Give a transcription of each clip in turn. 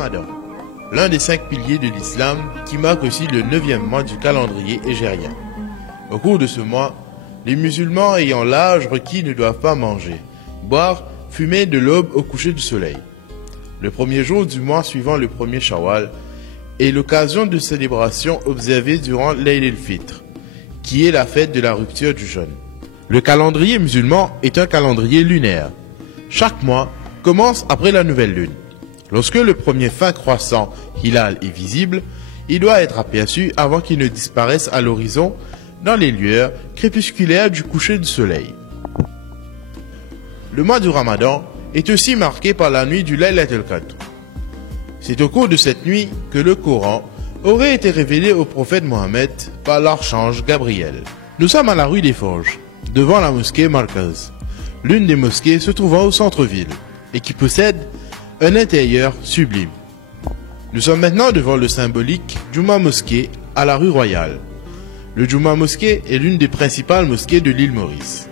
Ramadan, l'un des 5 piliers de l'islam qui marque aussi le 9e mois du calendrier hégérien. Au cours de ce mois, les musulmans ayant l'âge requis ne doivent pas manger, boire, fumer de l'aube au coucher du soleil. Le premier jour du mois suivant le premier Shawwal est l'occasion de célébration observée durant l'Eid el-Fitr, qui est la fête de la rupture du jeûne. Le calendrier musulman est un calendrier lunaire. Chaque mois commence après la nouvelle lune. Lorsque le premier fin croissant, hilal, est visible, il doit être aperçu avant qu'il ne disparaisse à l'horizon dans les lueurs crépusculaires du coucher du soleil. Le mois du Ramadan est aussi marqué par la nuit du Laylatul Qadr. C'est au cours de cette nuit que le Coran aurait été révélé au prophète Mohammed par l'archange Gabriel. Nous sommes à la rue des Forges, devant la mosquée Markaz, l'une des mosquées se trouvant au centre-ville et qui possède un intérieur sublime. Nous sommes maintenant devant le symbolique Juma Mosquée à la rue Royale. Le Juma Mosquée est l'une des principales mosquées de l'île Maurice.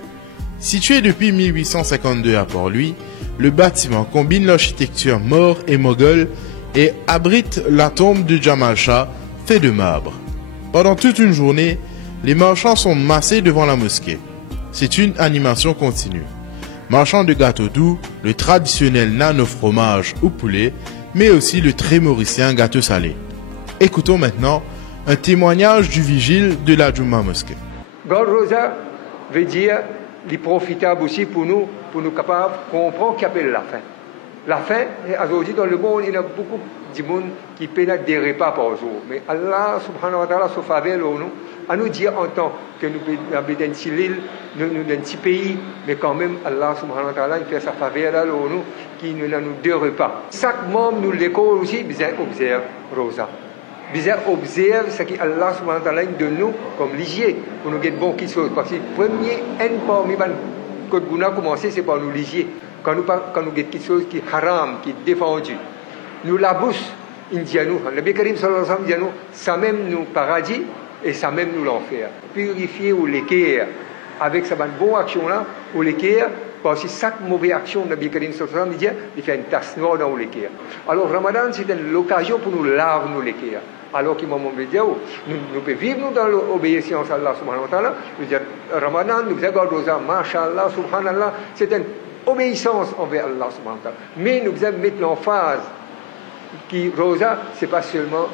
Situé depuis 1852 à Port-Louis, le bâtiment combine l'architecture maure et moghole et abrite la tombe de Jamal Shah, fait de marbre. Pendant toute une journée, les marchands sont massés devant la mosquée. C'est une animation continue. Marchands de gâteaux doux, le traditionnel nan au fromage ou poulet, mais aussi le très mauricien gâteau salé. Écoutons maintenant un témoignage du vigile de la Juma Mosquée. God Rosa veut dire il est profitable aussi pour nous capables de comprendre qu'il appelle la faim. La faim, aujourd'hui dans le monde, il y a beaucoup de monde qui paient des repas par jour. Mais Allah subhanahu wa ta'ala se faveur nous, à nous dire en tant que nous sommes dans une île, nous dans un petit pays, mais quand même Allah subhanahu wa ta'ala il fait sa faveur à nous, qui nous donne 2 repas. Chaque membre de l'école aussi, nous observe Rosa. Nous observe ce qu'Allah subhanahu wa ta'ala donne nous comme ligier, pour nous gagner bon qui chose. Parce que le premier parmi que nous avons commencé, c'est par nous ligier. Quand nous avons quelque chose qui est haram, qui est défendu, nous la bouche, il dit à nous, le Nabi Karim sallallahu alayhi wa sallam dit à nous, ça même nous paradis et ça même nous l'enfer. Purifier ou l'équerre, avec sa bonne action-là, ou l'équerre, parce que chaque mauvaise action, le Nabi Karim sallallahu alayhi wa sallam dit, il fait une tasse noire dans l'équerre. Alors Ramadan, c'est l'occasion pour nous laver nous l'équerre. Alors qu'il m'a dit, nous pouvons vivre dans l'obéissance à Allah subhanahu wa ta'ala. Nous disons, Ramadan, nous faisons Rosa, Masha'Allah, subhanallah, c'est une obéissance envers Allah subhanahu wa ta'ala. Mais nous devons mettre l'emphase qui Rosa, ce n'est pas seulement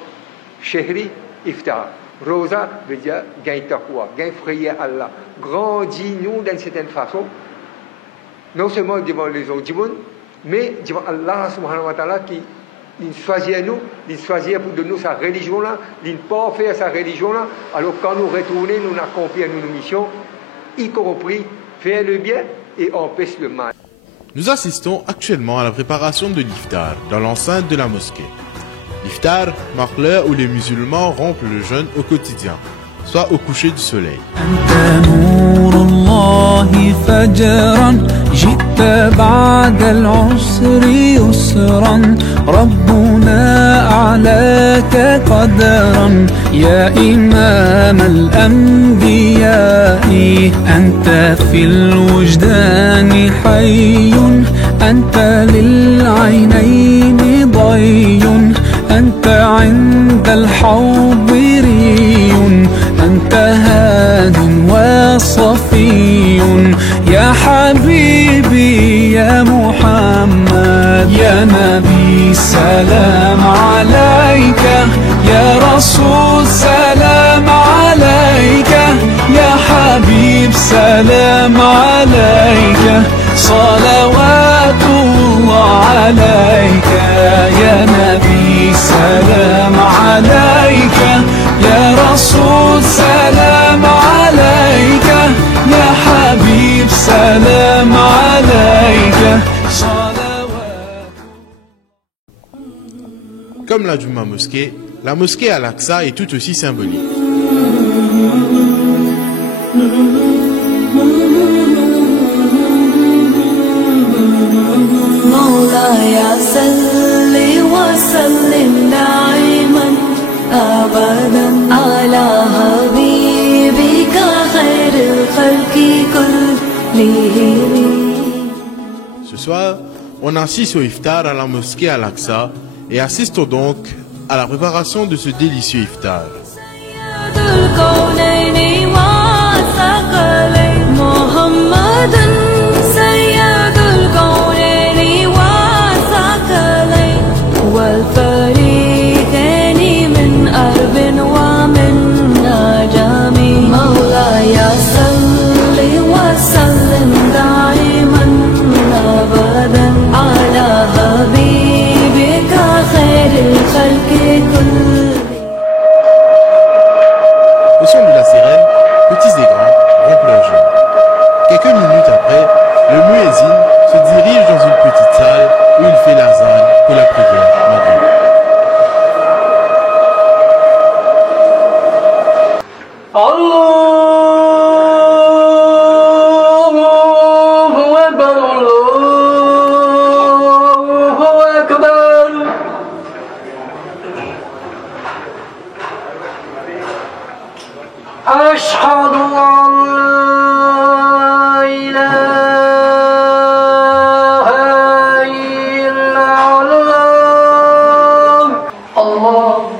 Shehri, Iftar. Rosa veut dire gain taqwa, gain frayeur Allah. Grandis-nous d'une certaine façon, non seulement devant les autres du monde, mais devant Allah subhanahu wa ta'ala qui choisit nous, il choisit pour donner sa religion là, il ne pas faire sa religion là. Alors quand nous retournons, nous accomplissons nos missions, y compris faire le bien et empêcher le mal. Nous assistons actuellement à la préparation de l'iftar dans l'enceinte de la mosquée. L'iftar marque l'heure où les musulmans rompent le jeûne au quotidien, soit au coucher du soleil. جئت بعد العسر يسرا ربنا أعلاك قدرا يا إمام الأنبياء أنت في الوجدان حي أنت للعينين ضي أنت عند الحوض ري أنت هاد وصفي يا حبيبي يا محمد يا نبي سلام عليك يا رسول سلام عليك يا حبيب سلام عليك صلوات الله عليك يا نبي سلام عليك يا رسول سلام عليك يا حبيب سلام عليك صلوات. Comme la Juma Mosquée, la mosquée Al-Aqsa est tout aussi symbolique. مولاي صل وسلم دائما أبدا على حبيبك خير الخلق كلهم. Ce soir, on assiste au iftar à la mosquée Al-Aqsa et assistons donc à la préparation de ce délicieux iftar. Au son de la sirène, petits et grands rompent leur jeûne. Quelques minutes après, le muezzin se dirige dans une petite salle où il fait l'azan pour la prière maghrib. أشهد أن لا إله إلا الله الله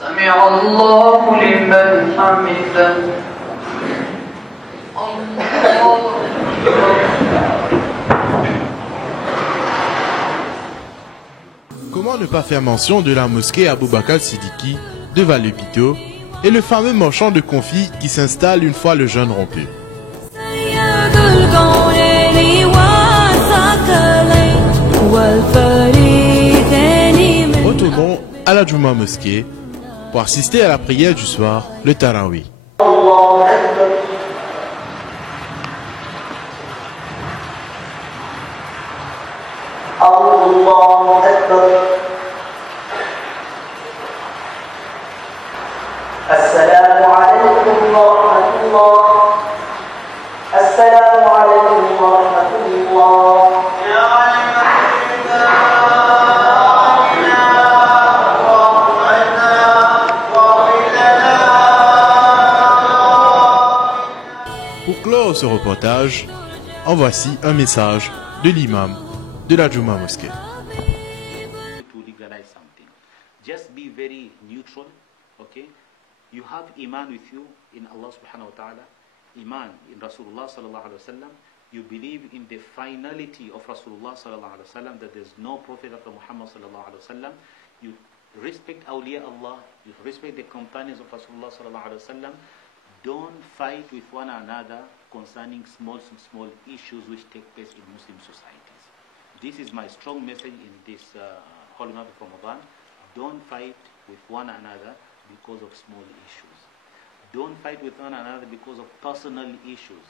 سمع الله لمن حمده Comment ne pas faire mention de la mosquée Abou Bakr Siddiqui de Vallée-Piteau et le fameux marchand de confits qui s'installe une fois le jeûne rompu. Retournons à la Juma mosquée pour assister à la prière du soir, le Tarawih. الله أكبر السلام عليكم ورحمة الله السلام عليكم ورحمة الله Pour clore ce reportage, en voici un message de l'imam de la Juma mosquée. To legalize something, just be very neutral, okay? You have iman with you in Allah subhanahu wa ta'ala, iman in Rasulullah sallallahu alaihi wasallam. You believe in the finality of Rasulullah sallallahu alaihi wasallam, that there's no prophet after Muhammad sallallahu alaihi wasallam. You respect awliya Allah, you respect the companions of Rasulullah sallallahu alaihi wasallam. Don't fight with one another concerning small issues which take place in Muslim societies. This is my strong message in this holy month of Ramadan. Don't fight with one another because of small issues. Don't fight with one another because of personal issues.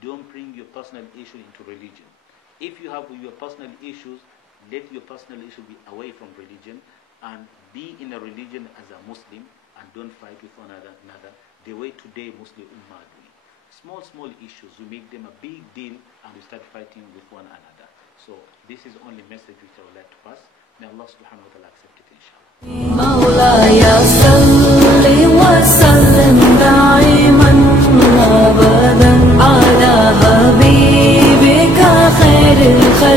Don't bring your personal issue into religion. If you have your personal issues, let your personal issue be away from religion and be in a religion as a Muslim, and don't fight with one another the way today Muslim Ummah are doing. Small issues, we make them a big deal and we start fighting with one another. So this is only message which I would like to pass. May Allah subhanahu wa ta'ala accept it, inshallah. مولاي صل وسلم دائما أبدا على حبيبك خير الخلق